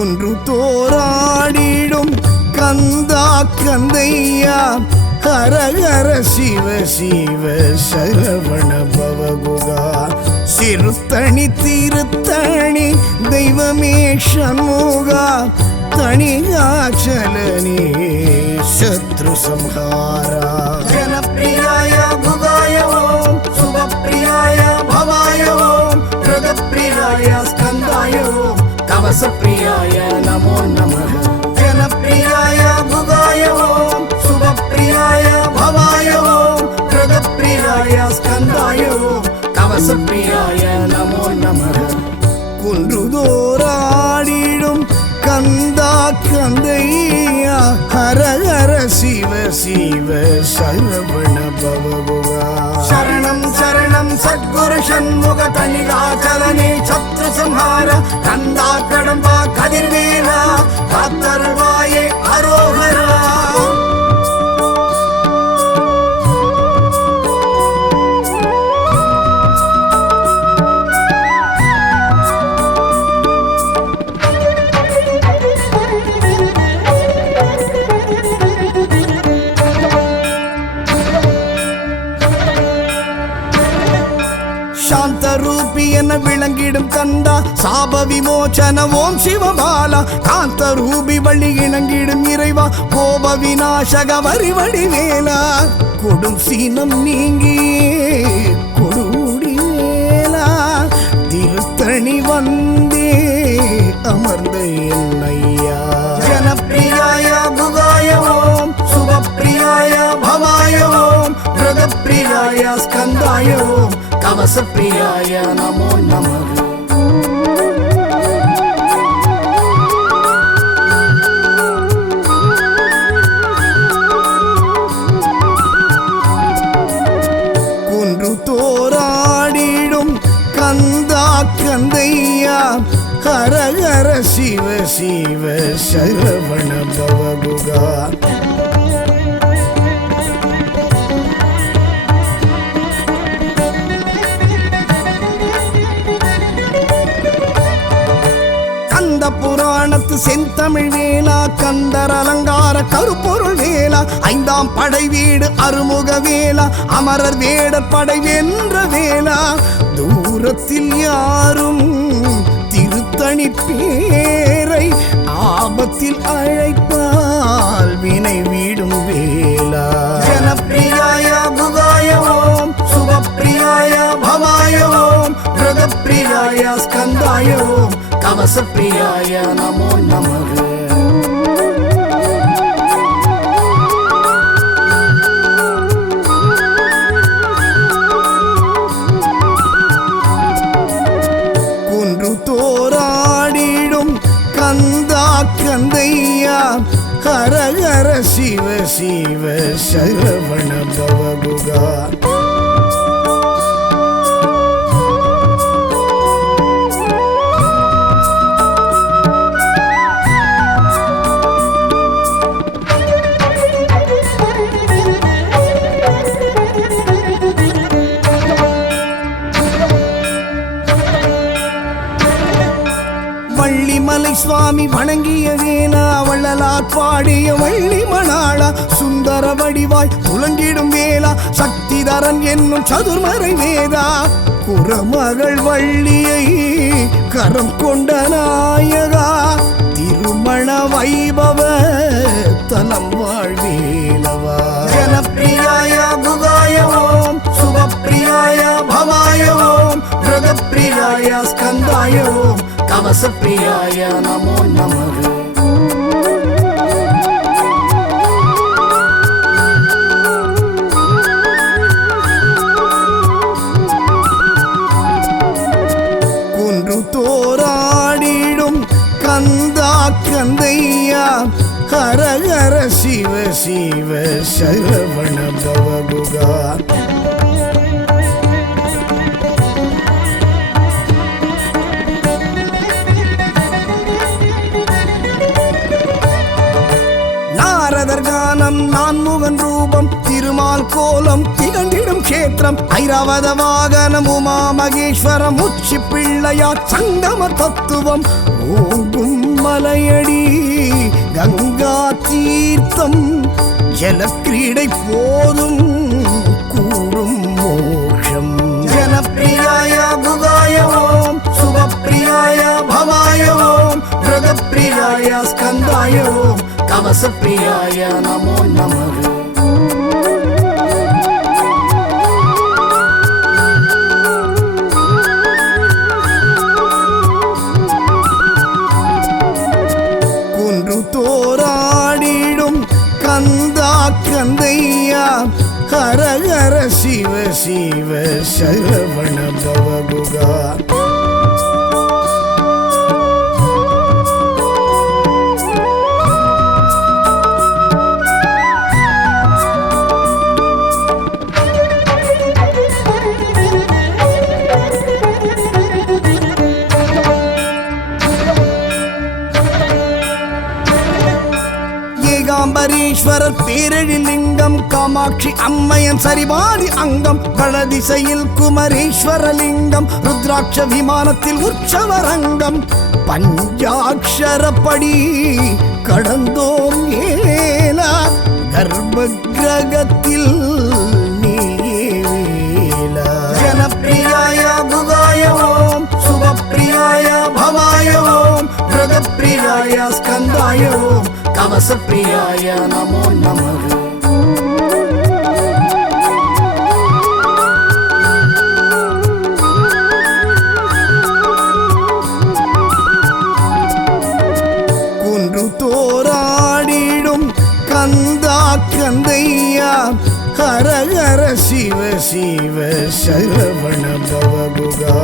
குன்று தோராடிடும் கந்தா கந்தையா ஹரஹர சிவ சிவ சரவண பவகுகா சிறுத்தணி திருத்தணி தெய்வமே ஷண்முகா தணிகாச்சலனே சத்ரு சம்ஹாரா ஜனப்பிரியாய புகாய ஓம் சுபப்பிரியாய பவாய ஓம் பிரதப்பிரியாய ஸ்கந்தாய ஓம் கவசப்பிரியாய நமோ நமः ஜனப்பிரியாய புகாய ஓம் சுபப்பிரியாய பவாய ஓம் பிரதப்பிரியாய ஸ்கந்தாய ஓம் கவசப்பிரியாய நமோ நமः குன்றுதோராடிடும் கந்தா கந்தையா ஹரஹர சிவ சிவ சரவண பவகுகா சரணம் சரணம் சத்குரு ஷண்முக தணிகாச்சலனே சத்ரு சம்ஹார கந்தா கடம்பா கதிர்வேலா காத்தருள்வாயே அரோகரா. சாந்த ரூபி என விளங்கிடும் கந்தா சாப விமோச்சன ஓம் சிவபாலா காந்த ரூபி வள்ளி இணங்கிடும் இறைவா கோப விநாசக வரிவடி வேலா கொடும் சீனம் நீங்கியே கொடுடி வேலா திருத்தணி வந்தே அமர்ந்த என்னையா ஜனப்பிரியாய புகாய ஓம் சுபப்பிரியாய பவாய ஓம் பிரதப்பிரியாய ஸ்கந்தாய ஓம் கவசப்பிரியாய நமோ நமः குன்று தோராடிடும் கந்தா கந்தையா ஹரஹர சிவ சிவ சரவண பவகுகா புராணத்து செந்தமிழ் வேலா கந்தர் அலங்கார கருப்பொருள் வேலா ஐந்தாம் படை வீடு அருமுக வேலா அமரர் வேடர் படை வென்ற வேலா தூரத்தில் யாரும் திருத்தணி பேரை ஆபத்தில் அழைப்பால் வினை வீடும் வேலா ஜனப்பிரியாய புகாய ஓம் சுபப்பிரியாய பவாய ஓம் பிரதப்பிரியாய ஸ்கந்தாய ஓம் கவசப்பிரியாய நமோ நமः குன்று தோராடிடும் கந்தா கந்தையா ஹரஹர சிவ சிவ சரவண பவகுகா வள்ளிமலை சுவாமி வணங்கிய வேலா வள்ளலார் பாடிய வள்ளி மணாளா சுந்தர வடிவாய் துலங்கிடும் வேலா சக்திதரன் என்னும் சதுர்மறை வேதா குரமகள் வள்ளியை கரம் கொண்ட நாயகா திருமண வைபவ தலம் வாழ்வேலவா ஜனப்பிரியாய புகாய ஓம் சுபப்பிரியாய பவாய ஓம் பிரதப்பிரியாய ஸ்கந்தாய ஓம் கவசப்பிரியாய நமோ நமः குன்று தோராடிடும் கந்தா கந்தையா ஹரஹர சிவ சிவ சரவண பவகுகா நாரதர் கானம் நான்முகன் ரூபம் திரு திருமால் கோலம் திகழ்ந்திடும் கேத்திரம் ஐராவத வாகனம் உமா மகேஸ்வரம் உச்சி பிள்ளையார் சங்கம தத்துவம் ஓங்கும் மலையடி கங்கா தீர்த்தம் ஜலக்கிரீடை போதும் கூடும் மோட்சம் ஜனப்பிரியாய குகாய ஓம் சுபப்பிரியாய பவாய ஓம் பிரதப்பிரியாய ஸ்கந்தாய ஓம் கவசப்பிரியாய நமோ நமः தோராடிடும் கந்தா கந்தையா ஹர ஹர சிவ சிவ சரவண பவகுகா ஏகாம்பரீஸ்வரர் பேரழிலிங்கம் காமாட்சி அம்மையன் சரிபாதி அங்கம் வடதிசையில் குமரேஸ்வரலிங்கம் ருத்ராட்ச விமானத்தில் உற்சவரங்கம் பஞ்சாட்சரப்படி கடந்தோம் ஏலா கர்ப்ப கிரகத்தில் நீவேலா ஜனப்பிரியாய குகாய ஓம் சுபப்பிரியாய பவாய ஓம் பிரதப்பிரியாய ஸ்கந்தாய ஓம் கவசப்பிரியாய நமோ நமः குன்று தோராடிடும் கந்தா கந்தையா ஹர ஹர சிவ சிவ சரவண பவகுகா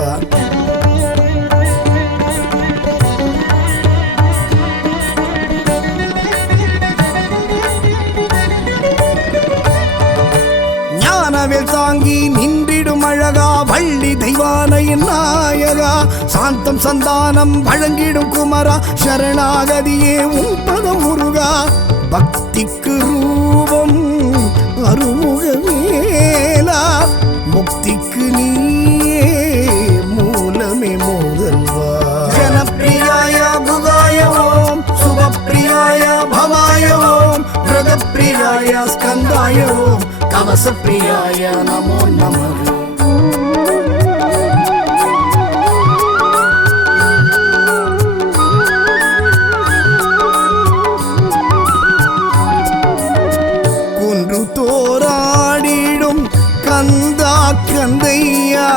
தாங்கி நின்றிடும் அழகா வள்ளி தெய்வானையின் நாயகா சாந்தம் சந்தானம் வழங்கிடும் குமரா சரணாகதியே உன்பதம் முருகா பக்திக்கு ரூபம் அருமுகவேலா முக்திக்கு நீயே மூலமே முதல்வா ஜனப்பிரியாய குகாய ஓம் சுபப்பிரியாய பவாய ஓம் பிரதப்பிரியாய ஸ்கந்தாய ஓம் கவசப்பிரியாய நமோ நமः குன்று தோராடிடும் கந்தா கந்தையா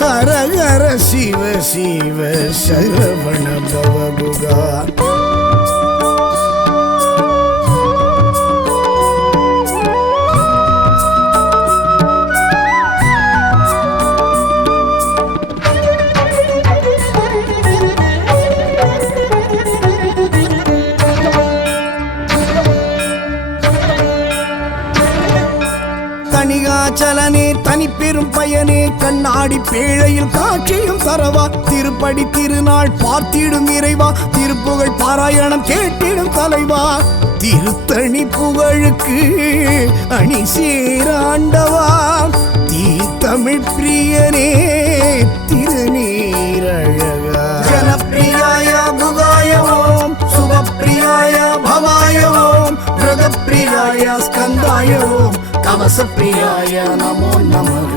ஹர ஹர சிவ சிவ சரவண பவகுகா தனிகாச்சலனே தனி பெரும் பயனே கண்ணாடி பேழையில் காட்சியும் தரவா திருப்படி திருநாள் பார்த்திடும் இறைவா திருப்புகழ் பாராயணம் கேட்டிடும் தலைவா திருத்தணி புகழுக்கு அணி சேராண்டவா தீ தமிழ் பிரியனே திருநீரழகா ஜனப்பிரியாய குகாய ஓம் சுபப்பிரியாய பவாய ஓம் பிரதப்பிரியாய ஸ்கந்தாய ஓம் கவசப்பிரியாய நமோ நமः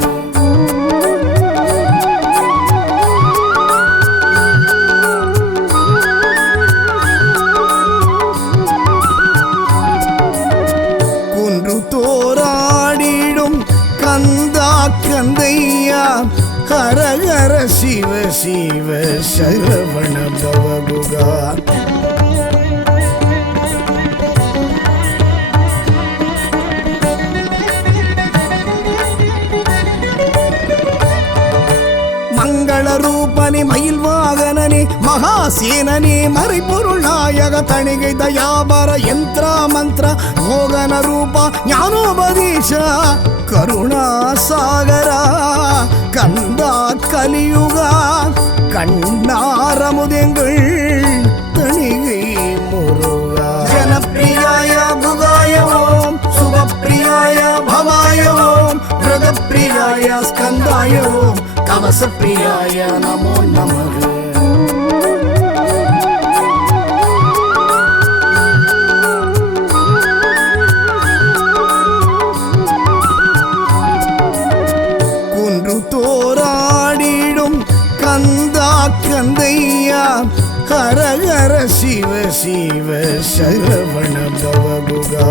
குன்று தோராடிடும் கந்தா கந்தையா ஹர ஹர சிவ சிவ சரவண பவகுகா ரூபனே மயில் வாகனனே மகாசேனனே மறைபொருள் நாயக தணிகை தயாபர யந்திர மந்திர மோகன ரூபா ஞானோபதேச கருணா சாகரா கந்தா கலியுகா கண்ணாரமுதெங்கள் தணிகை முருகா ஜனப்பிரியாய குகாய ஓம் சுபப்பிரியாய பவ ஸ்கந்தாய ஓம் கவசப்பிரியாய நமோ நமக. குன்று தோராடிடும் கந்தா கந்தையா ஹர ஹர சிவ சிவ சரவண பவகுகா.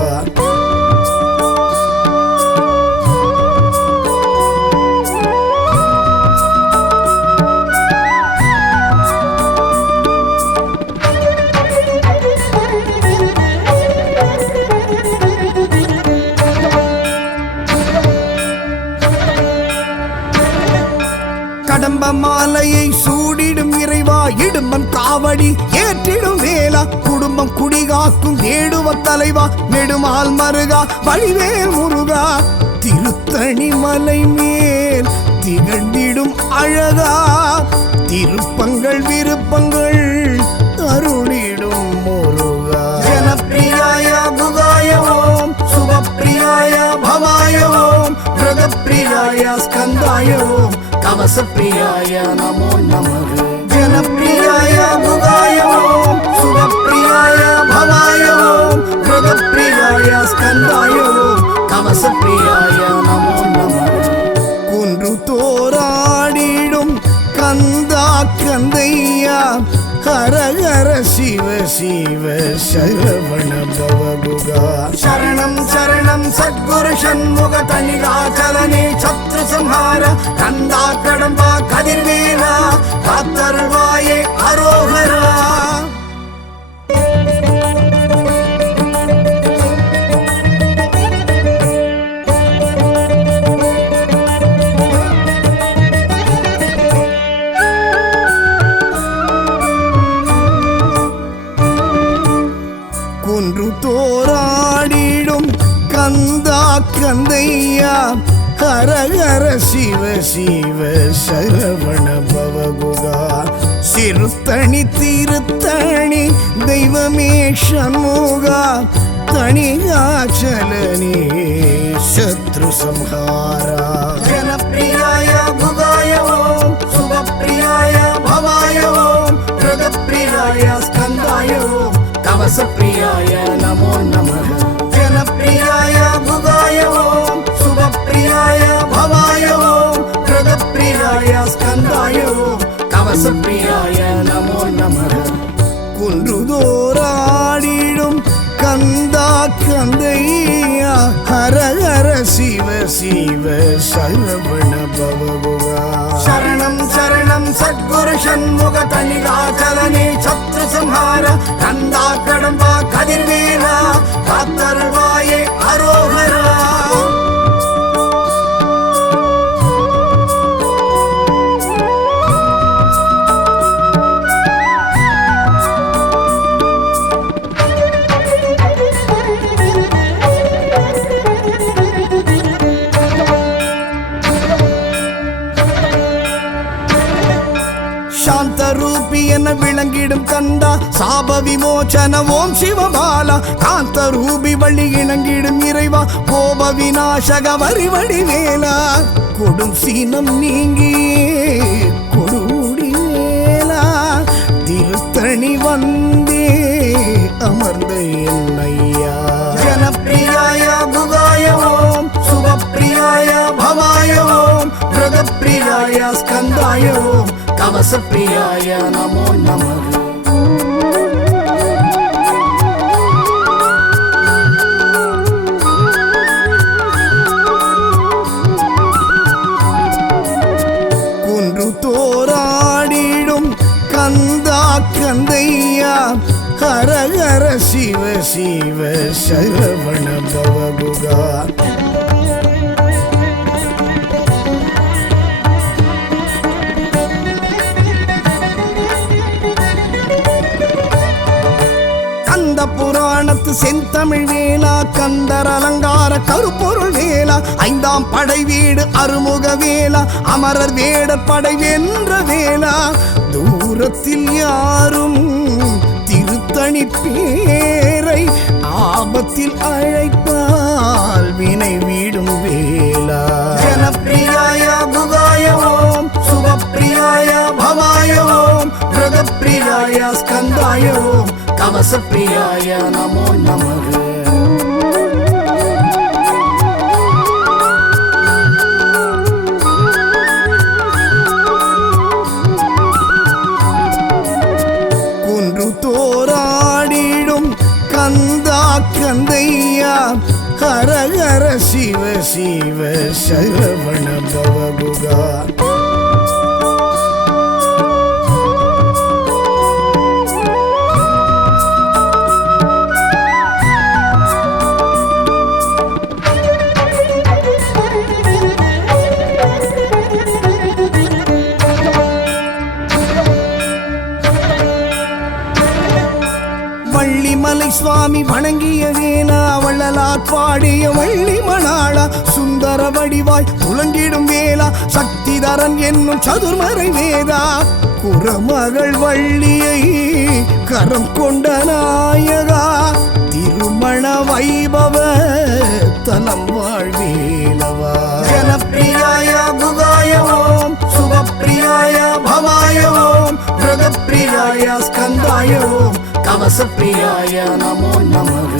கடம்ப மாலையை சூடிடும் இறைவா இடும்பன் காவடி ஏற்றிடும் வேலா குடும்பம் குடிகாக்கும் வேடுவ தலைவா நெடுமால் மருகா வழிவேல் முருகா திருத்தணி மலை மேல் திகழ்ந்திடும் அழகா திருப்பங்கள் விருப்பங்கள் அருளிடும் முருகா. ஜனப்பிரியாய குகாய ஓம் சுபப்பிரியாய பவாய ஓம் பிரதப்பிரியாய ஸ்கந்தாய ஓம் கவசப்பிரியாய நமோ நமக. ஜனப்பிரியாய குகாய ஓம் சுபப்பிரியாய பவாய ஓம் பிரதப்பிரியாய ஸ்கந்தாய ஓம் கவசப்பிரியாய நமோ நமக. குன்று தோராடிடும் கந்தா கந்தையா ஹர ஹர சிவ சிவ சரவண பவகுகா. சரணம் சரணம் சத்குரு ஷண்முக தணிகாச்சலனே சத்ரு சம்ஹார கந்தா கடம்பா கதிர்வேலா காத்தருள்வாயே அரோகரா. குன்று தோராடிடும் கந்தா கந்தையா ஹர ஹர சிவ சிவ சரவண பவகுகா. சிறுத்தணி திருத்தணி தெய்வமே ஷண்முகா தணிகாச்சலனே சத்ரு சம்ஹாரா. ஜனப்பிரியாய குகாய ஓம் சுபப்பிரியாய பவாய ஓம் பிரதப்பிரியாய ஸ்கந்தாய ஓம் கவசப்பிரியாய நமோ நமக. ஜனப்பிரியாய குகாய ஓம் சுபப்பிரியாய பவாய ஓம் பிரதப்பிரியாய ஸ்கந்தாய ஓம் கவசப்பிரியாய நமோ நமக. குன்று தோராடிடும் கந்தா கந்தையா ஹர ஹர சிவ சிவ சரவண பவகுகா. சரணம் சரணம் சத்குரு ஷண்முக தணிகாச்சலனே சத்ரு சம்ஹார கந்தா கடம்பா கதிர்வேலா காத்தருள்வாயே அரோகரா. சாந்த ரூபி என விளங்கிடும் கந்தா சாப விமோச்சன ஓம் சிவபாலா காந்த ரூபி வள்ளி இணங்கிடும் இறைவா கோப விநாசக வரிவடி வேலா கொடும் சீனம் நீங்கியே கொடுடி வேலா திருத்தணி வந்தே அமர்ந்த என்னையா. ஜனப்பிரியாய குகாய ஓம் சுபப்பிரியாய பவாய ஓம் பிரதப்பிரியாய ஸ்கந்தாய ஓம் கவசப்பிரியாய நமோ நமக. குன்று தோராடிடும் கந்தா கந்தையா ஹர ஹர சிவ சிவ சரவண பவகுகா. புராணத்து செந்தமிழ் வேலா கந்தர் அலங்கார கருப்பொருள் வேலா ஐந்தாம் படை வீடு அருமுக வேலா அமரர் வேடர் படை வென்ற வேலா தூரத்தில் யாரும் திருத்தணி பேரை ஆபத்தில் அழைப்பால் வினை வீடும் வேலா. ஜனப்பிரியாய குகாய जनप्रियाय स्कन्दाय ओम कवसप्रियाय नमो नमः कंदैया हर हर शिव शिव शरवण भवगुगा வள்ளிமலை சுவாமி வணங்கிய வேலா வள்ளலார் பாடிய வள்ளி மணாளா சுந்தர வடிவாய் துலங்கிடும் வேலா சக்திதரன் என்னும் சதுர்மறை வேதா குரமகள் வள்ளியை கரம் கொண்ட நாயகா திருமண வைபவ தலம் வாழ்வேலவா ஜனப்பிரியாய புகாய ஓம் சுபப்பிரியாய பவாய ஓம் பிரதப்பிரியாய ஸ்கந்தாய ஓம் कवसप्रियाय नमो नमः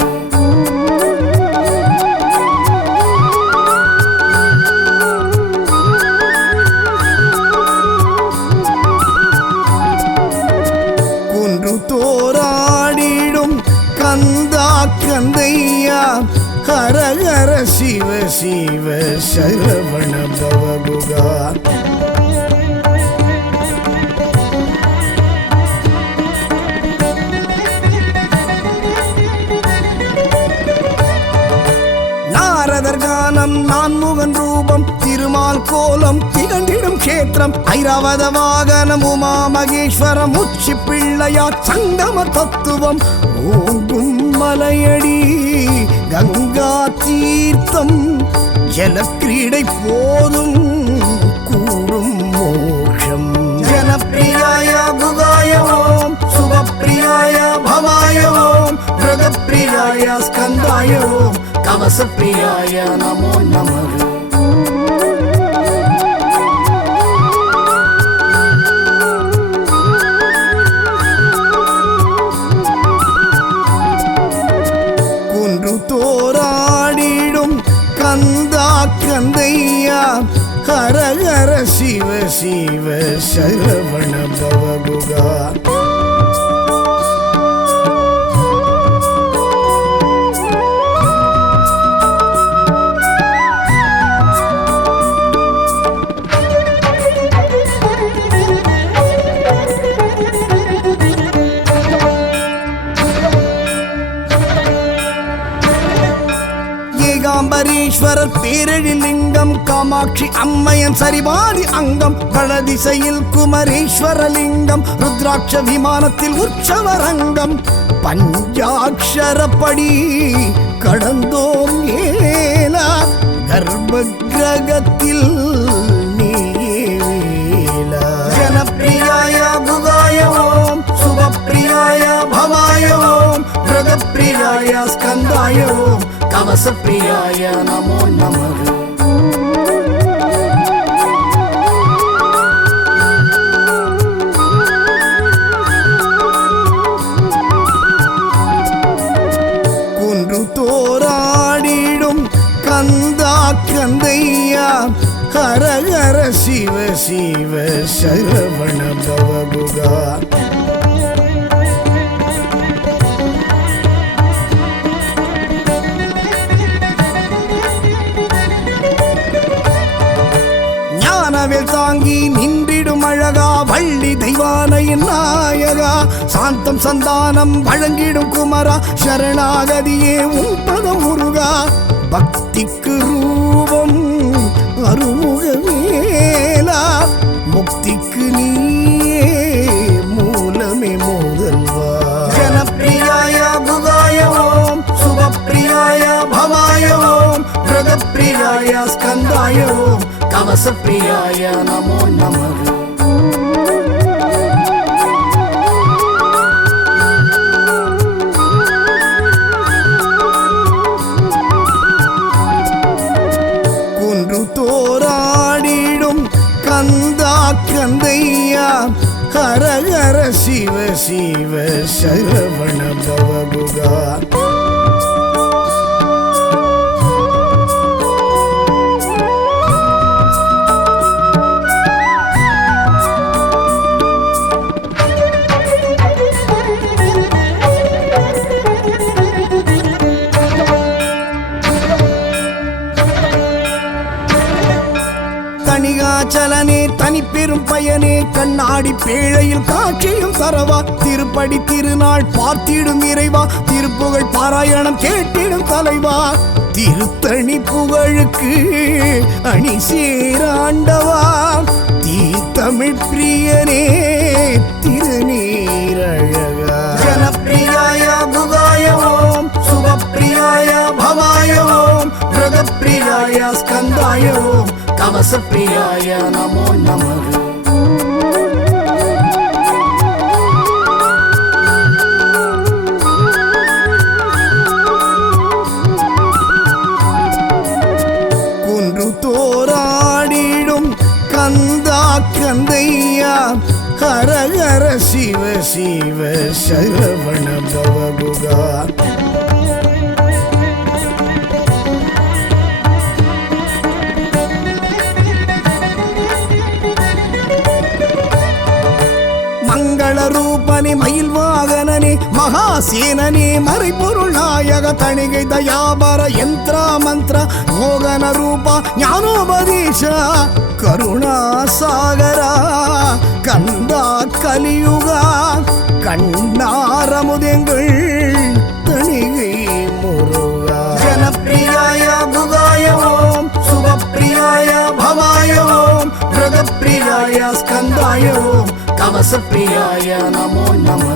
कुंड्रु तोराडिडुम कंदा कंदैया हर हर शिव शिव शरवण भवगुगा கானம் நான்முகன் ரூபம் திருமால் கோலம் திகழ்ந்திடும் கேத்திரம் ஐராவத வாகனம் உமா மகேஸ்வரம் உச்சி பிள்ளையா சங்கம தத்துவம் ஓங்கும் மலையடி கங்கா தீர்த்தம் ஜலக்கிரீடை போதும் கூடும் மோட்சம் ஜனப்பிரியாய புகாய ஓம் சுபப்பிரியாய பவாய ஓம் பிரதப்பிரியாய ஸ்கந்தாய ஓம் कवसप्रियाय नमो नमः कुंड्रु तोराडिडुम कंदा कंदैया हर हर शिव शिव शरवण भवगुगा ஏகாம்பரேஸ்வரர் பேரழிலிங்கம் காமாட்சி அம்மையன் சரிபாதி அங்கம் வடதிசையில் குமரேஸ்வரலிங்கம் ருத்ராட்ச விமானத்தில் உற்சவரங்கம் பஞ்சாட்சரப்படி கடந்தோம் ஏலா கர்ப்ப கிரகத்தில் நீலா ஜனப்பிரியாய புகாய ஓம் சுபப்பிரியாய பவாய ஓம் பிரதப்பிரியாய ஸ்கந்தாய ஓம் कवसप्रियाय नमो नमः कुंड्रु तोराडिडुम कंदा कंदैया हर हर शिव शिव शरवण भवगुगा தாங்கி நின்றிடும் அழகா வள்ளி தெய்வானையின் நாயகா சாந்தம் சந்தானம் வழங்கிடும் குமரா சரணாகதியே உன் பதம் முருகா பக்திக்கு ரூபம் அருமுக வேலா முக்திக்கு நீயே மூலமே மோதல்வா ஜனப்பிரியாய புகாய ஓம் சுபப்பிரியாய பவாய ஓம் பிரதப்பிரியாய ஸ்கந்தாய ஓம் कवसप्रियाय नमो नमः कुंड्रु तोराडिडुम कंदा कंदैया हर हर शिव शिव शरवण भवगुगा தனிகாச்சலனே தனிப்பெரும் பயனே கண்ணாடி பேழையில் காட்சியும் தரவா திருப்படி திருநாள் பார்த்திடும் இறைவா திருப்புகழ் பாராயணம் கேட்டிடும் தலைவா திருத்தணி புகழுக்கு அணி சேராண்டவா தீ தமிழ் பிரியனே திருநீரழகா ஜனப்பிரியாய புகாய ஓம் சுபப்பிரியாய பவாய ஓம் பிரதப்பிரியாய ஸ்கந்தாய ஓம் கவசப்பிரியாய நமோ நமः குன்று தோராடிடும் கந்தா கந்தையா ஹர ஹர சிவ சிவ சரவண பவகுகா ரூபனே மயில் வாகனனே மகாசேனனே மறைபொருள் நாயக தணிகை தயாபர யந்திர மந்திர மோகன ரூபா ஞானோபதேச கருணா சாகரா கந்தா கலியுகா கண்ணாரமுதெங்கள் தணிகை முருகா ஜனப்பிரியாய புகாய ஓம் சுபப்பிரியாய பவாய ஓம் பிரதப்பிரியாய ஸ்கந்தாய ஓம் கவசப்பிரியாய நமோ நமः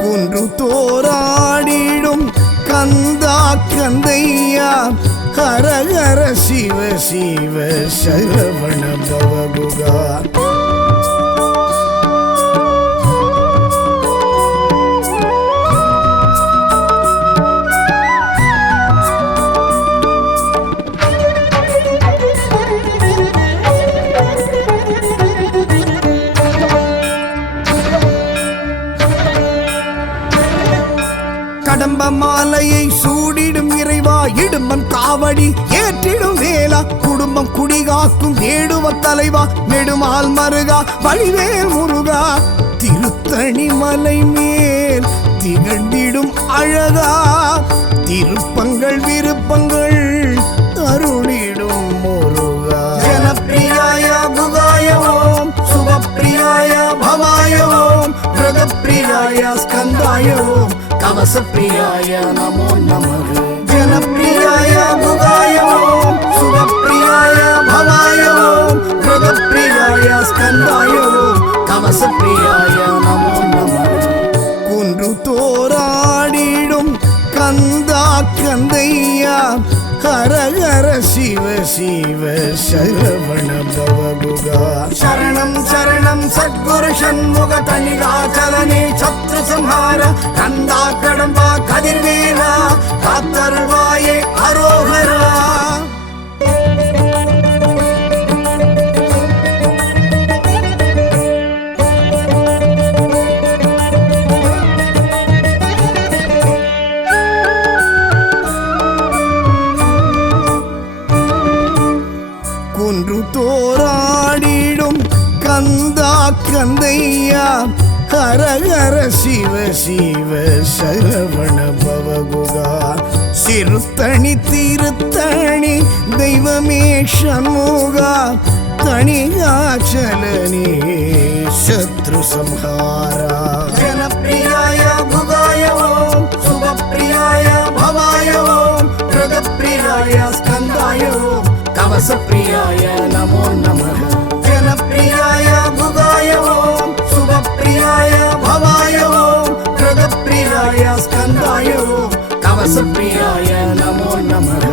குன்று தோராடிடும் கந்தா கந்தையா ஹர ஹர சிவ சிவ சரவண பவகுகா கடம்ப மாலையை சூடிடும் இறைவா இடும்பன் காவடி ஏற்றிடும் வேலா குடும்பம் குடிகாக்கும் வேடுவ தலைவா நெடுமால் மருகா வழிவேல் முருகா திருத்தணி மலை மேல் திகழ்ந்திடும் அழகா திருப்பங்கள் விருப்பங்கள் அருளிடும் முருகா ஜனப்பிரியாய புகாய ஓம் சுபப்பிரியாய பவாய ஓம் பிரதப்பிரியாய ஸ்கந்தாய ஓம் கவசப்பிரியாய நமோ நமः ஜனப்பிரியாய புகாய ஓம் சுபப்பிரியாய பவாய ஓம் பிரதப்பிரியாய ஸ்கந்தாய ஓம் கவசப்பிரியாய நமோ நமः குன்று தோராடிடும் கந்தா கந்தையா ஹர ஹர சிவ சிவ சரவண பவகுகா சரணம் சரணம் சத்குரு ஷண்முக தணிகாச்சலனே சத்ரு சம்ஹார கந்தா கடம்பா கதிர்வேலா காத்தருள்வாயே அரோகரா குன்று தோராடிடும் கந்தா கந்தையா ஹர ஹர சிவ சிவ சரவண பவகுகா சிறுத்தணி திருத்தணி தெய்வமே ஷண்முகா தணிகாச்சலனே சத்ரு சம்ஹாரா ஜனப்பிரியாய புகாய ஓம் சுபப்பிரியாய பவாய ஓம் பிரதப்பிரியாய ஸ்கந்தாய ஓம் கவசப்பிரியாய நமோ நமः ஜனப்பிரியாய புகாய ஓம் சுபப்பிரியாய பவாய ஓம் பிரதப்பிரியாய ஸ்கந்தாய ஓம் கவசப்பிரியாய நமோ நமः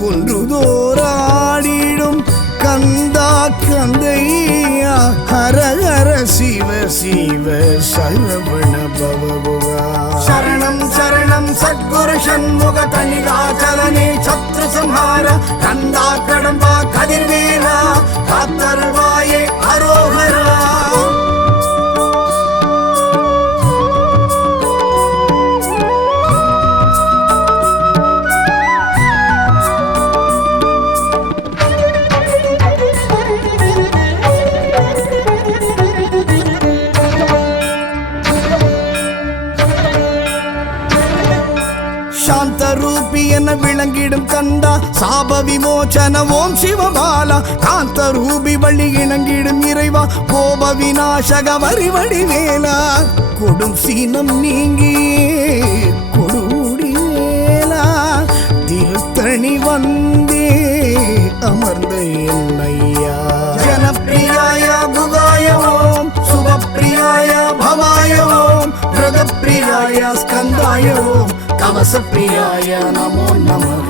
குன்று தோராடிடும் கந்தா கந்தையா ஹர ஹர சிவ சிவ சரவண பவகுகா. சரணம் சரணம் சத்குரு சண்முக தனிகாச்சலனே சத்ரு சம்ஹார கந்தா கடம்பா கதிர்வேலா காத்தருள்வாயே அரோகரா. சாந்த ரூபி என விளங்கிடும் கந்தா சாப விமோச்சன ஓம் சிவபாலா. காந்த ரூபி வழி இணங்கிடும் இறைவா கோப விநாசக வரிவடி வேலா. கொடும் சீனம் நீங்கி கொடுமுடி வேலா திருத்தணி வந்தே அமர்ந்த என்னையா. ஜனப்பிரியாய குகாய ஓம் சுபப்பிரியாய பவாய ஓம் பிரதப்பிரியாய ஸ்கந்தாய ஓம் கவசப்பிரியாய நமோ நமः.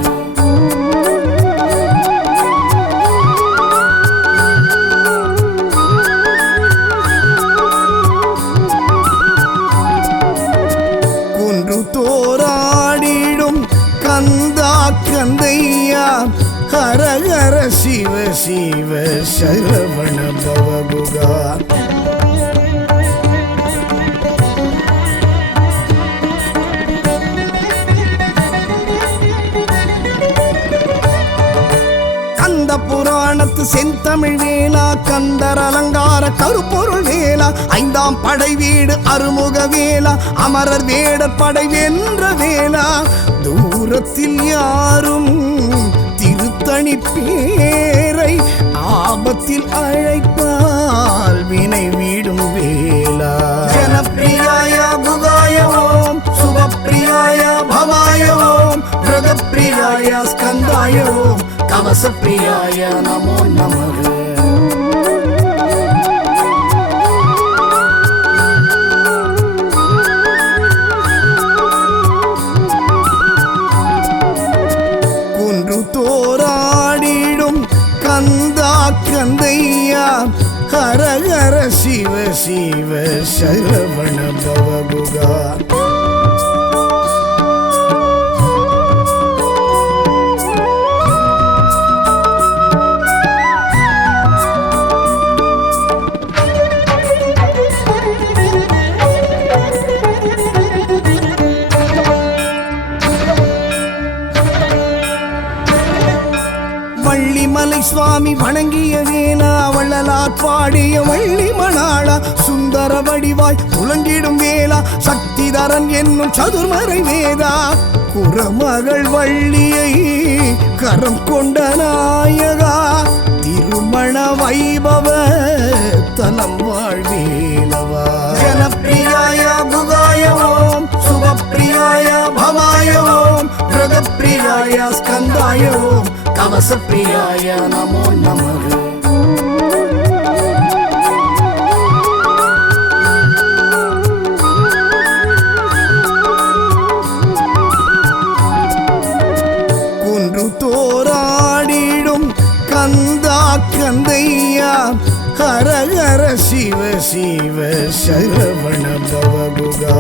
குன்று தோராடிடும் கந்தா கந்தையா ஹர ஹர சிவ சிவ சரவண பவகுகா. புராணத்து செந்தமிழ் வேலா கந்தர் அலங்கார கருப்பொருள் வேலா. ஐந்தாம் படை வீடு அருமுக வேலா அமரர் வேடர் படை வென்ற வேலா. தூரத்தில் யாரும் திருத்தணி பேரை ஆபத்தில் அழைப்பால் வினை வீடும் வேலா. ஜனப்பிரியாய குகாய ஓம் சுபப்பிரியாய பவாய ஓம் பிரதப்பிரியாய ஸ்கந்தாய ஓம் கவசப்பிரியாய நமோ நமः. குன்று தோராடிடும் கந்தா கந்தையா ஹர ஹர சிவ சிவ சரவண பவகுகா. வள்ளிமலை சுவாமி வணங்கிய வேலா வள்ளலார் பாடிய வள்ளி மணாளா. சுந்தர வடிவாய் துலங்கிடும் வேலா சக்திதரன் என்னும் சதுர்மறை வேதா. குரமகள் வள்ளியை கரம் கொண்ட நாயகா திருமண வைபவ தலம் வாழ்வேலவா. ஜனப்பிரியாய குகாய ஓம் சுபப்பிரியாய பவாய ஓம் பிரதப்பிரியாய ஸ்கந்தாய ஓம் கவசப்பிரியாய நமோ நமः. குன்று தோராடிடும் கந்தா கந்தையா ஹர ஹர சிவ சிவ சரவண பவகுகா.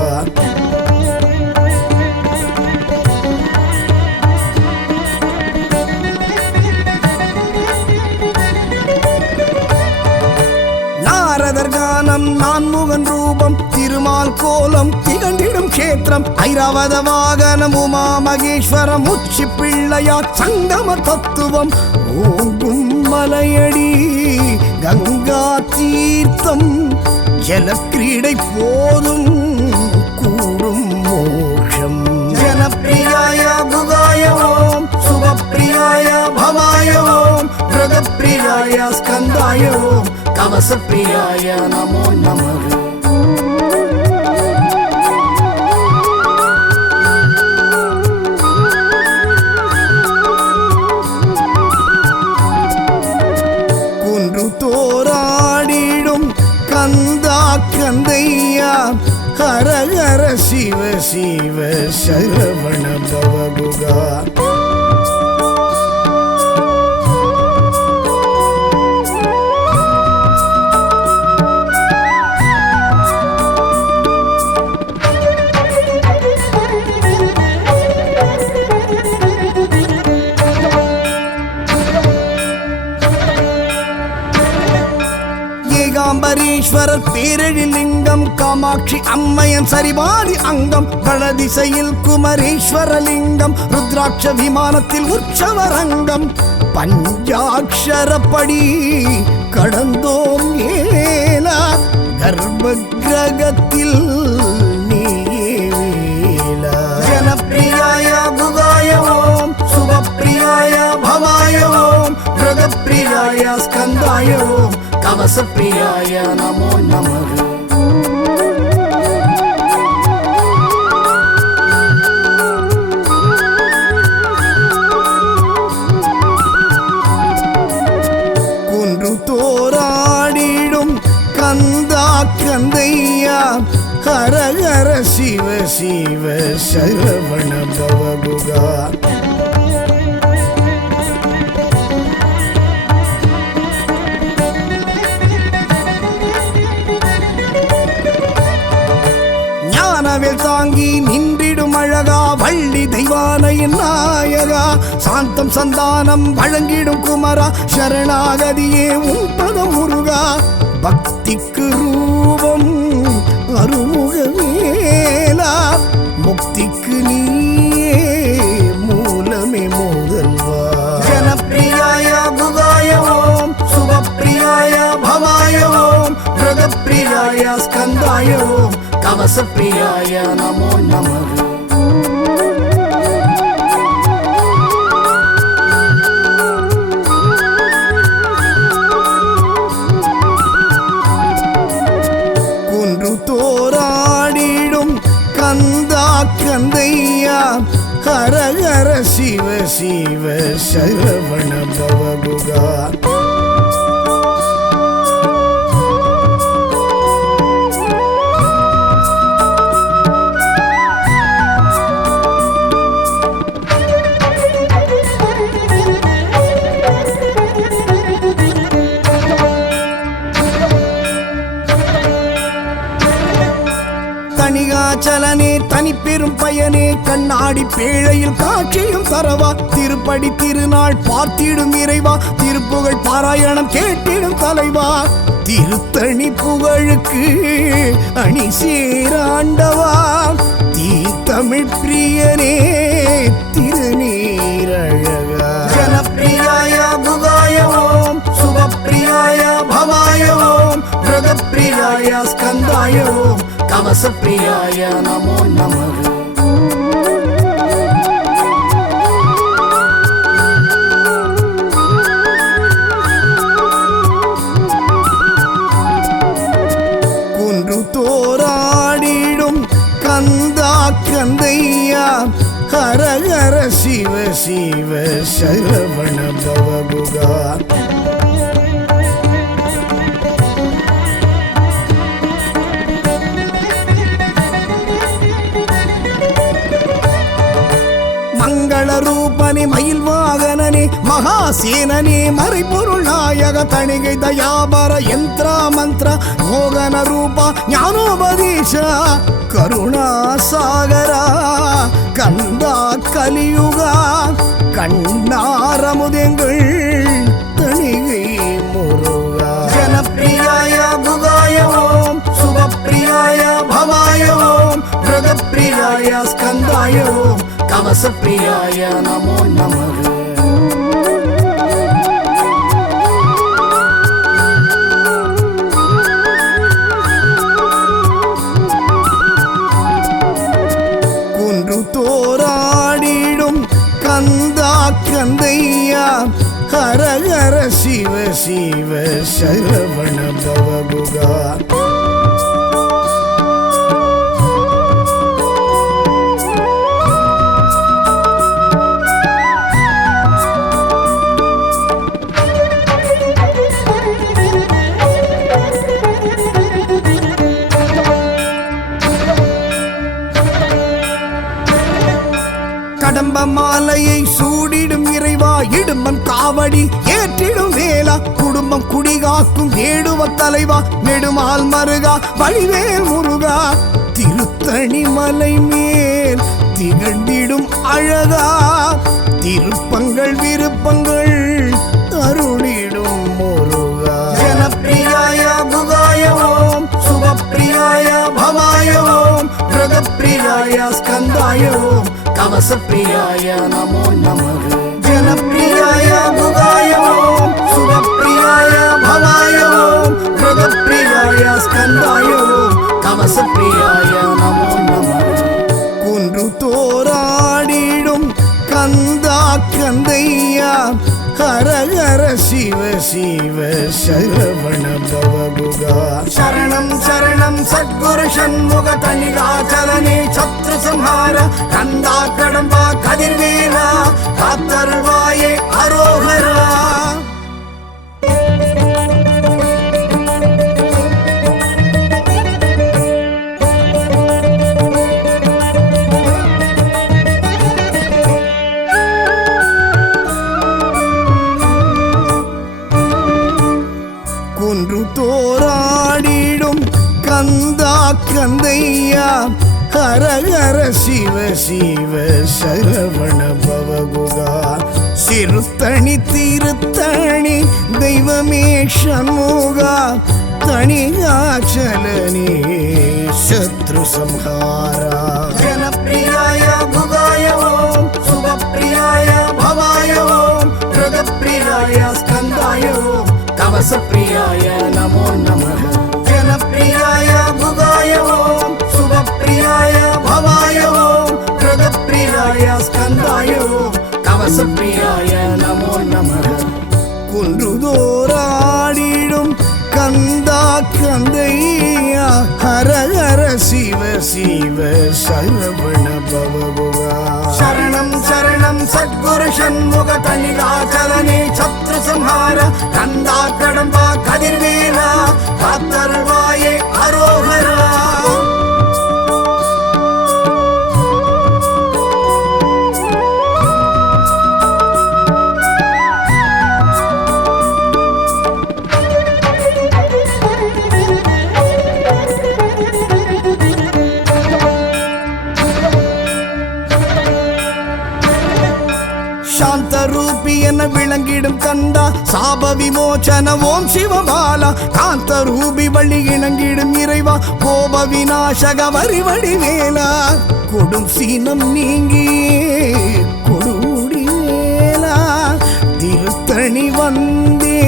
கானம் நான்முகன் ரூபம் திருமால் கோலம் திகழ்ந்திடும் கேத்திரம் ஐராவத வாகனம் உமா மகேஸ்வரம் உச்சி பிள்ளையார் சங்கம தத்துவம் ஓங்கும் மலையடி கங்கா தீர்த்தம் ஜலக்கிரீடை போதும் கூடும் மோட்சம். ஜனப்பிரியாய குகாய ஓம் சுபப்பிரியாய பவாய ஓம் பிரதப்பிரியாய ஸ்கந்தாய ஓம் கவசப்பிரியாய நமோ நமः. குன்று தோராடிடும் கந்தா கந்தையா ஹர ஹர சிவ சிவ சரவண பவகுகா. பரமேஸ்வரர் பேரெழிலிங்கம் காமாட்சி அம்மையன் சரிபாதி அங்கம் வடதிசையில் குமரேஸ்வரலிங்கம் ருத்ராட்ச விமானத்தில் உற்சவரங்கம் பஞ்சாட்சரப்படி கடந்தோம் ஏலா கர்ப்ப கிரகத்தில் ஜனப்பிரியாய புகாய ஓம் சுபப்பிரியாய பவாய ஓம் பிரதப்பிரியாய ஸ்கந்தாய ஓம் கவசப்பிரியாய நமோ நமः குன்று தோராடிடும் கந்தா கந்தையா ஹர ஹர சிவ சிவ சரவண பவகுகா ஞானவேல் தாங்கி நின்றிடும் அழகா வள்ளி தெய்வானையின் நாயகா சாந்தம் சந்தானம் வழங்கிடும் குமரா சரணாகதியே உன் பதம் முருகா பக்திக்கு ரூபம் அருமுகவேலா முக்திக்கு நீயே மூலமே முதல்வா ஜனப்பிரியாய புகாய ஓம் சுபப்பிரியாய பவாய ஓம் பிரதப்பிரியாய ஸ்கந்தாய ஓம் கவசப்பிரியாய நமோ நமः குன்று தோராடிடும் கந்தா கந்தையா ஹர ஹர சிவ சிவ சரவண பவகுகா தனிகாச்சலனே தனிப்பெரும் பயனே கண்ணாடி பேழையில் காட்சியும் தரவா திருப்படி திருநாள் பார்த்திடும் இறைவா திருப்புகழ் பாராயணம் கேட்டிடும் தலைவா திருத்தணி புகழுக்கு அணி சேராண்டவா தீர்த்தமிழ் பிரியனே திருநீரழகா ஜனப்பிரியாய புகாய ஓம் சுபப்பிரியாய பவாய ஓம் பிரதப்பிரியாய ஸ்கந்தாய ஓம் கவசப்பிரியாய நமோ நமः குன்று தோராடிடும் கந்தா கந்தையா ஹர ஹர சிவ சிவ சரவண பவகுகா மங்கள ரூபனே மயில் வாகனனே மகாசேனனே மறைபொருள் நாயக தணிகை தயாபர யந்திர மந்திர மோகன ரூபா ஞானோபதேச கருணா சாகரா கந்தா கலியுகா கண்ணாரமுதெங்கள் தணிகை முருகா ஜனப்பிரியாய புகாய ஓம் சுபப்பிரியாய பவாய ஓம் பிரதப்பிரியாய ஸ்கந்தாய ஓம் கவசப்பிரியாய நமோ நமः குன்று தோராடிடும் கந்தா கந்தையா ஹர ஹர சிவ சிவ சரவண பவகுகா கடம்ப மாலையை சூடிடும் இறைவா இடும்பன் காவடி ஏற்றிடும் வேலா குடும்பம் குடிகாக்கும் வேடுவ தலைவா நெடுமால் மருகா வழிவேல் முருகா திருத்தணி மலை மேல் திகழ்ந்திடும் அழகா திருப்பங்கள் விருப்பங்கள் அருளிடும் முருகா ஜனப்பிரியாய புகாய कवसप्रियाय नमो नमः जनप्रियाय भुगाय ओम सुभप्रियाय भवाय ओम मृगप्रियाय स्कंदाय ओम कवसप्रियाय नमो नमः कुंड्रु तोराडिडुम कंदा कंदैया हर हर शिव शिव शरवण भवगुगा शरणं शरणं सद्गुरु षण्मुख तनिगाचलने शत्रु संहार कंदा कडंबा कदिर्वेला कातरुवाये अरोहरा குன்று தோராடிடும் கந்தா கந்தையா ஹர ஹர சிவ சிவ சரவண பவகுகா சிறுத்தணி திருத்தணி தெய்வமே ஷண்முகா தணிகாச்சலனே சத்ரு சம்ஹாரா ஜனப்பிரியாய புகாய ஓம் சுபப்பிரியாய பவாய ஓம் மிருகப்பிரியாய ஸ்கந்தாய ஓம் कवसप्रियाय नमो नमः जनप्रियाय भुगाय ओम सुभप्रियाय भवाय ओम मृगप्रियाय स्कंदाय ओम कवसप्रियाय नमो नमः குன்றுதோராடிடும் கந்தா கந்தையா ஹர ஹர சிவ சிவ சரவண பவகுகா சரணம் சரணம் சத்குரு ஷண்முக தனிகாச்சலனே சத்ரு சம்ஹார கந்தா கடம்பா கதிர்வேலா காத்தருவாயே அரோஹரா சாந்த ரூபி என விளங்கிடும் கந்தா சாப விமோச்சன ஓம் சிவபாலா காந்த ரூபி வள்ளி இணங்கிடும் இறைவா கோப விநாசக வரிவடி வேலா கொடும் சீனம் நீங்கியே கொடுடி வேலா திருத்தணி வந்தே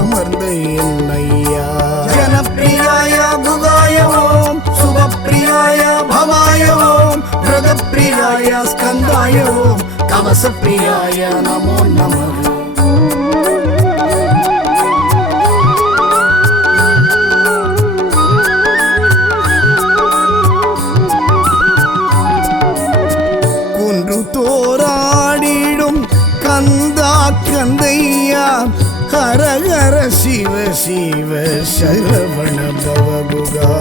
அமர்ந்த என்னையா ஜனப்பிரியாய புகாய ஓம் சுபப்பிரியாய பவாய ஓம் மிருகப்பிரியாய ஸ்கந்தாய ஓம் कवसप्रियाय नमो नमः குன்று தோராடிடும் கந்தா கந்தையா ஹர ஹர சிவ சிவ சரவண பவகுகா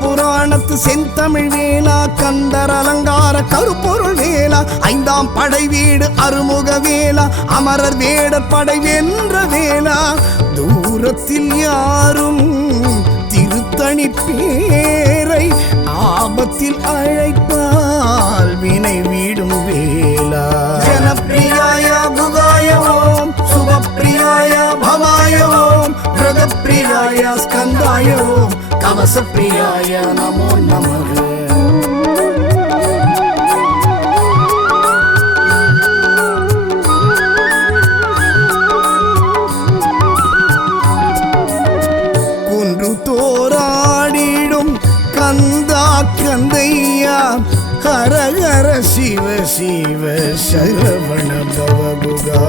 புராணத்து செந்தமிழ் வேலா கந்தர் அலங்கார கருப்பொருள் வேலா ஐந்தாம் படை வீடு அருமுக வேலா அமரர் வேடர் படை வென்ற வேலா தூரத்தில் யாரும் திருத்தணி பேரை ஆபத்தில் அழைப்பால் வினை வீடும் வேலா ஜனப்பிரியாய புகாய ஓம் சுபப்பிரியாய பவாய ஓம் மிருகப்பிரியாய ஸ்கந்தாய ஓம் कवसप्रियाय नमो नमः குன்று தோராடிடும் கந்தா கந்தையா ஹர ஹர சிவ சிவ சரவண பவகுகா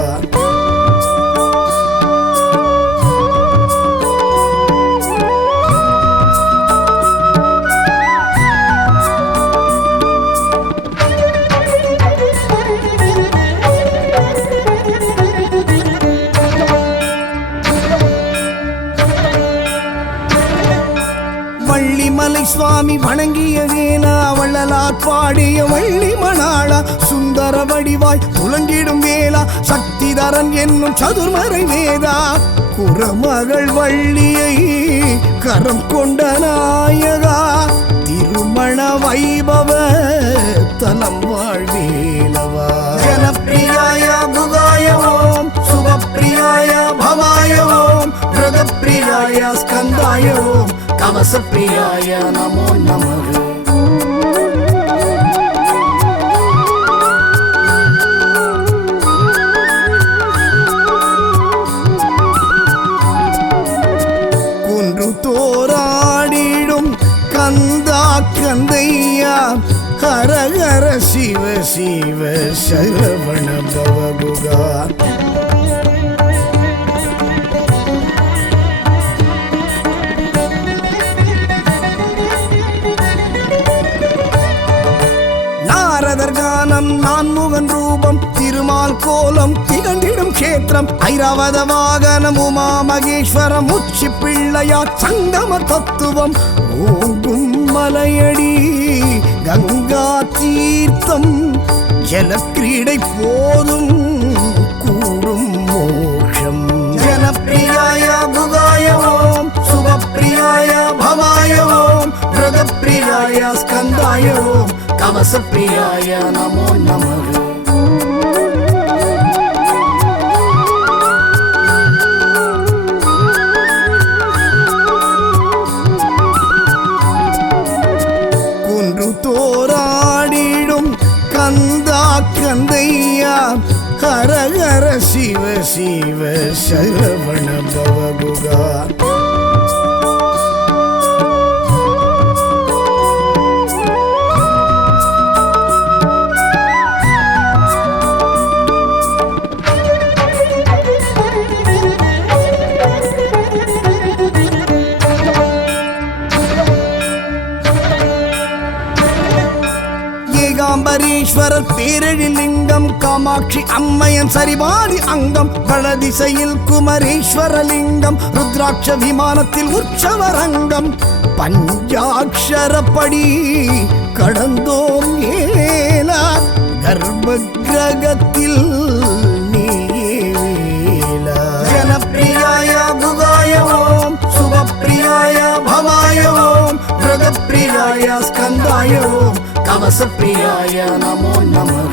வள்ளிமலை சுவாமி வணங்கிய வேலா வள்ளலார் பாடிய வள்ளி மணாளா சுந்தர வடிவாய் துலங்கிடும் வேலா சக்திதரன் என்னும் சதுர்மறை வேதா குரமகள் வள்ளியை கரம் கொண்ட நாயகா திருமண வைபவ தலம் வாழ்வேலவா ஜனப்பிரியாய புகாய ஓம் சுப ஜனப்பிரியாய பவாய ஓம் விரதப்பிரியாய ஸ்கந்தாய ஓம் கவசப்பிரியாய நமோ நமः. குன்று தோராடிடும் கந்தா கந்தையா ஹர ஹர சிவ சிவ சரவண பவகுகா. நாரதர் கானம் நான்முகன் ரூபம் திருமால் கோலம் திகழ்ந்திடும் கேத்திரம் ஐராவத வாகனம் உமா மகேஸ்வரம் உச்சி பிள்ளையா சங்கம தத்துவம் ஓங்கும் மலையடி கங்கா தீர்த்தம் ஜலக்கிரீடை போதும் கூடும் மோட்சம். ஜனப்பிரியாய புகாய ஓம் சுபப்பிரியாய பவாய ஓம் விரதப்பிரியாய ஸ்கந்தாய ஓம் கவசப்பிரியாய நமோ நமः. குன்று தோராடிடும் கந்தா கந்தையா ஹர ஹர சிவ சிவ சரவண பவகுகா. ஏகாம்பரீஸ்வரர் பேரெழில் லிங்கம் காமாட்சி அம்மையன் சரிபாதி அங்கம் வடதிசையில் குமரேஸ்வரலிங்கம் ருத்ராட்ச விமானத்தில் உற்சவரங்கம் பஞ்சாட்சரப்படி கடந்தோம் ஏலா கர்ப்ப கிரகத்தில் நீலா. ஜனப்பிரியாய புகாய ஓம் சுபப்பிரியாய பவாய ஓம் விரதப்பிரியாய ஸ்கந்தாய ஓம் கவசப்பிரியாய நமோ நமः.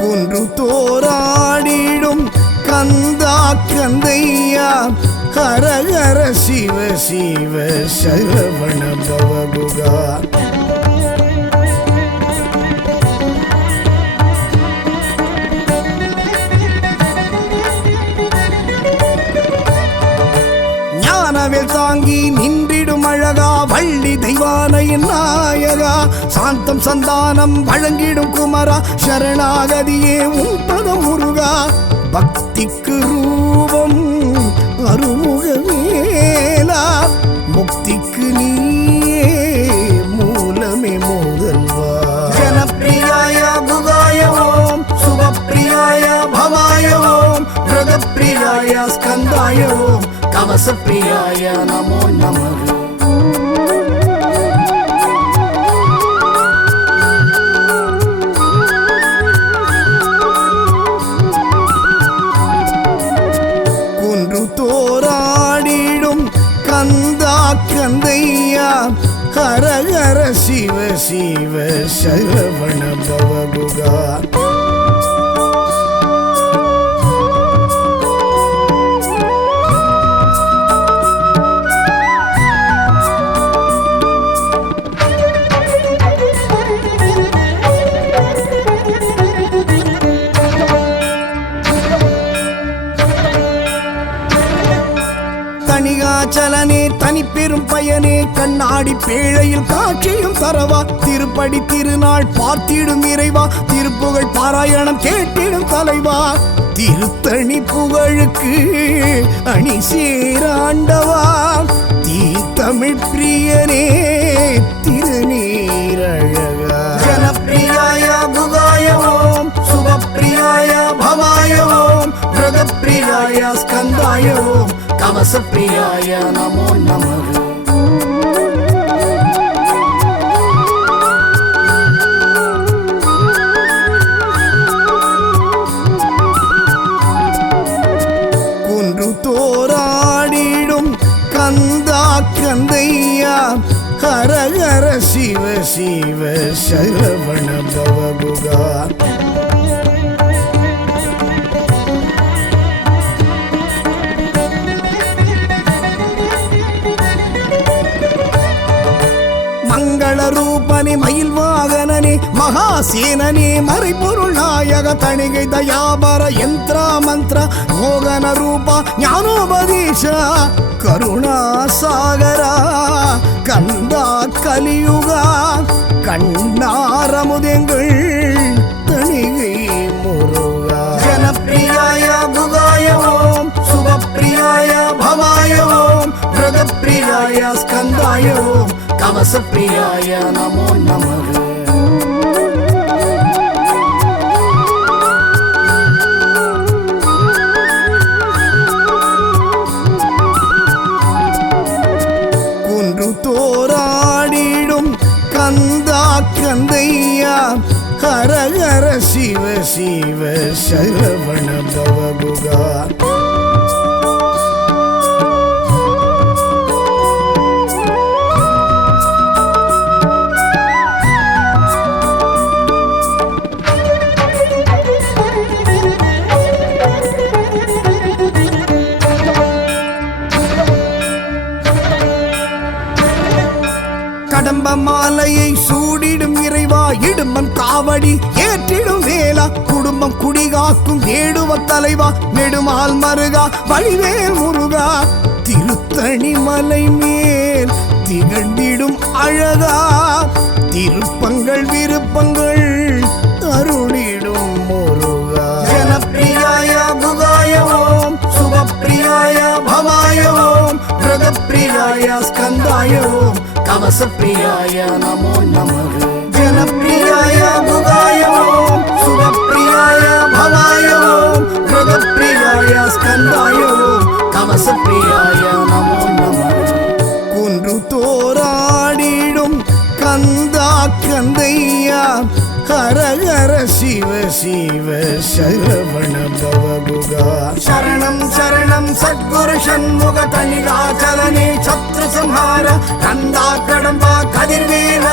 குன்று தோராடிடும் கந்தா கந்தையா ஹர ஹர சிவ சிவ சரவண பவகுகா. ஞானவேல் தாங்கி நின்றிடும் அழகா வள்ளி தெய்வானையின் நாயகா சாந்தம் சந்தானம் வழங்கிடும் குமரா சரணாகதியே உன் பதம் முருகா. பக்திக்கு ரூபம் அருமுகவேலா முக்திக்கு நீயே மூலமே முதல்வா. ஜனப்பிரியாய புகாய ஓம் சுபப்பிரியாய பவாய ஓம் விரதப்பிரியாய ஸ்கந்தாய ஓம் கவசப்பிரியாய நமோ நமः. குன்று தோராடிடும் கந்தா கந்தையா ஹர ஹர சிவ சிவ சரவண பவகுகா. தனிகாச்சலனே தனிப்பெரும் பயனே கண்ணாடி பேழையில் காட்சியும் தரவா திருப்படி திருநாள் பார்த்திடும் இறைவா திருப்புகழ் பாராயணம் கேட்டிடும் தலைவா திருத்தணி புகழுக்கு அணி சேராண்டவா தீ தமிழ் பிரியனே திருநீரழகா. ஜனப்பிரியாய புகாய ஓம் சுபப்பிரியாய பவாய ஓம் விரதப்பிரியாய ஸ்கந்தாய ஓம் கவசப்பிரியாய நமோ நமः. குன்று தோராடிடும் கந்தா கந்தையா ஹர சிவ சிவ சரவண பவகுகா. மங்கள ரூபனே மயில் வாகனனே மகாசேனனே மறைபொருள் நாயக தணிகை தயாபர யந்திர மந்திர மோகன ரூபா ஞானோபதேச கருணா சாகரா கந்தா கலியுகா கண்ணாரமுதெங்கள் தணிகை முருகா. ஜனப்பிரியாய புகாய ஓம் சுபப்பிரியாய பவாய ஓம் பிரதப்பிரியாய ஸ்கந்தாய ஓம் கவசப்பிரியாய நமோ நமக. குன்று தோராடிடும் கந்தா கந்தையா ஹர ஹர சிவ சிவ சரவண பவகுகா. கடம்ப மாலையை சூடிடும் இறைவா இடும்பன் காவடி ஏற்றிடும் வேலா குடும்பம் குடிகாக்கும் வேடுவ தலைவா நெடுமால் மருகா வழிவேல் முருகா திருத்தணி மலை மேல் திகழ்ந்திடும் அழகா திருப்பங்கள் விருப்பங்கள் அருளிடும் முருகா. ஜனப்பிரியாய புகாய ஓம் சுபப்பிரியாய பவாய ஓம் பிரதப்பிரியாய ஸ்கந்தாய ஓம் கவசப்பிரியாய நமோ நமக. ஜனப்பிரியாய புகாய ஓம் சுபப்பிரியாய பவாய ஓம் பிரதப்பிரியாய ஸ்கந்தாய ஓம் கவசப்பிரியாய நமோ நமக. குன்று தோராடிடும் கந்தா கந்தையா ஹர ஹர சிவ சிவ சரவண பவகுகா. சரணம் சரணம் சத்குரு சண்முக தணிகாச்சலனே சத்ரு சம்ஹார கந்தா கடம்பா கதிர்வேல